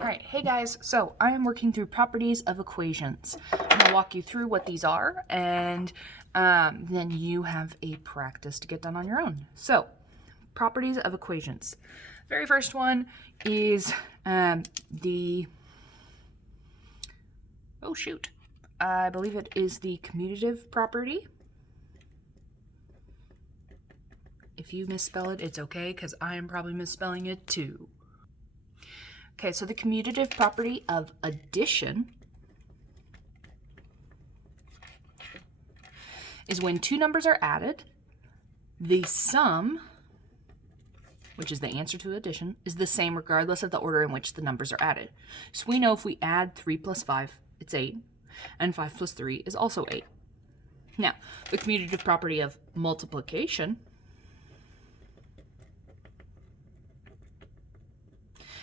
All right, hey guys, so I am working through properties of equations. I'm gonna walk you through what these are, and then you have a practice to get done on your own. So, properties of equations. Very first one is I believe it is the commutative property. If you misspell it, it's okay, because I am probably misspelling it too. Okay, so the commutative property of addition is when two numbers are added, the sum, which is the answer to addition, is the same regardless of the order in which the numbers are added. So we know if we add 3 plus 5, it's 8, and 5 plus 3 is also 8. Now, the commutative property of multiplication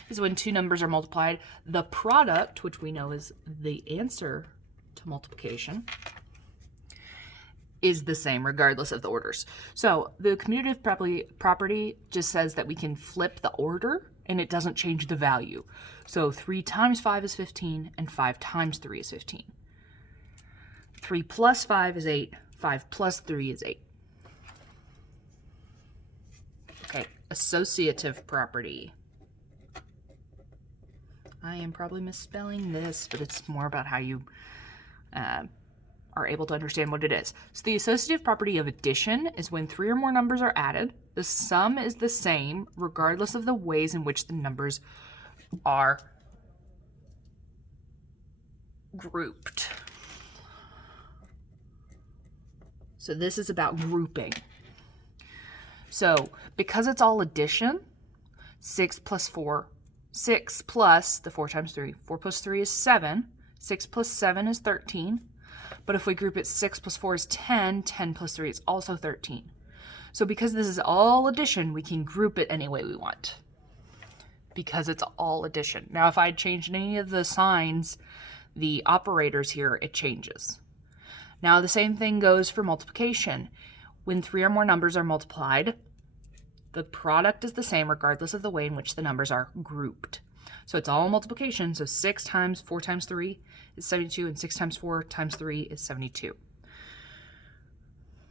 is when two numbers are multiplied, the product, which we know is the answer to multiplication, is the same regardless of the orders. So the commutative property just says that we can flip the order and it doesn't change the value. So 3 times 5 is 15 and 5 times 3 is 15. 3 plus 5 is 8, 5 plus 3 is 8. Okay, associative property. I am probably misspelling this, but it's more about how you are able to understand what it is. So the associative property of addition is when 3 or more numbers are added, the sum is the same regardless of the ways in which the numbers are grouped. So this is about grouping. So because it's all addition, 6 plus 4, 6 plus the 4 times 3. 4 plus 3 is 7. 6 plus 7 is 13. But if we group it, 6 plus 4 is 10. 10 plus 3 is also 13. So because this is all addition, we can group it any way we want. Because it's all addition. Now, if I changed any of the signs, the operators here, it changes. Now, the same thing goes for multiplication. When 3 or more numbers are multiplied, the product is the same regardless of the way in which the numbers are grouped. So it's all multiplication. So 6 times 4 times 3 is 72, and 6 times 4 times 3 is 72.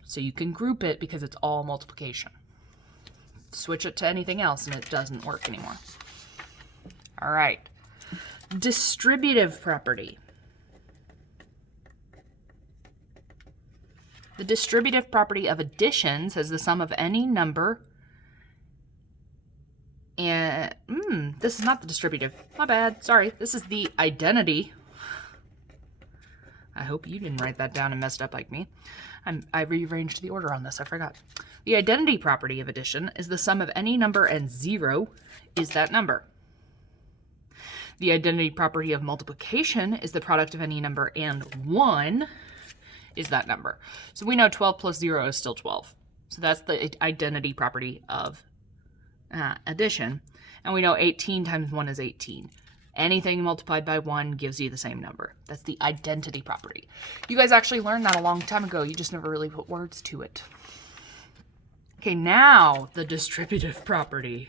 So you can group it because it's all multiplication. Switch it to anything else and it doesn't work anymore. All right. Distributive property. The distributive property of addition says the sum of any number. And this is not the distributive. My bad. Sorry. This is the identity. I hope you didn't write that down and messed up like me. I rearranged the order on this. I forgot. The identity property of addition is the sum of any number and 0 is that number. The identity property of multiplication is the product of any number and 1 is that number. So we know 12 plus 0 is still 12. So that's the identity property of addition. And we know 18 times 1 is 18. Anything multiplied by 1 gives you the same number. That's the identity property. You guys actually learned that a long time ago. You just never really put words to it. Okay, now the distributive property.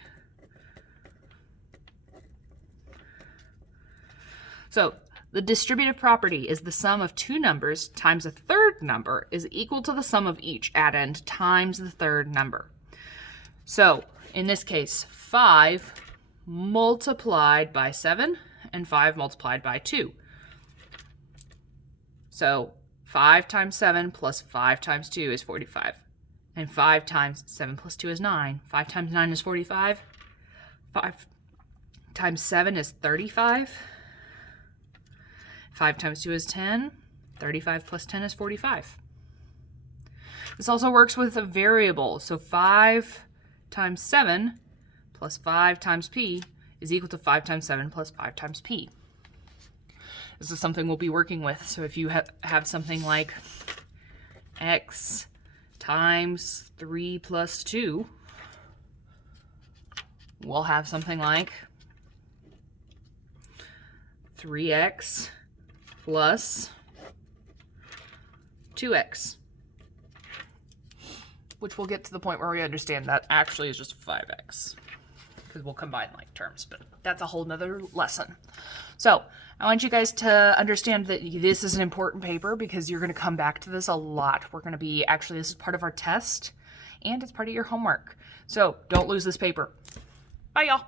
So the distributive property is the sum of two numbers times a third number is equal to the sum of each addend times the third number. So in this case, 5 multiplied by 7 and 5 multiplied by 2. So 5 times 7 plus 5 times 2 is 45. And 5 times 7 plus 2 is 9. 5 times 9 is 45. 5 times 7 is 35. 5 times 2 is 10. 35 plus 10 is 45. This also works with a variable. So 5 times 7 plus 5 times p is equal to 5 times 7 plus 5 times p. This is something we'll be working with. So if you have something like x times 3 plus 2, we'll have something like 3x plus 2x. Which we'll get to the point where we understand that actually is just 5x. because we'll combine like terms, but that's a whole nother lesson. So I want you guys to understand that this is an important paper because you're going to come back to this a lot. We're going to be, actually, this is part of our test and it's part of your homework. So don't lose this paper. Bye, y'all.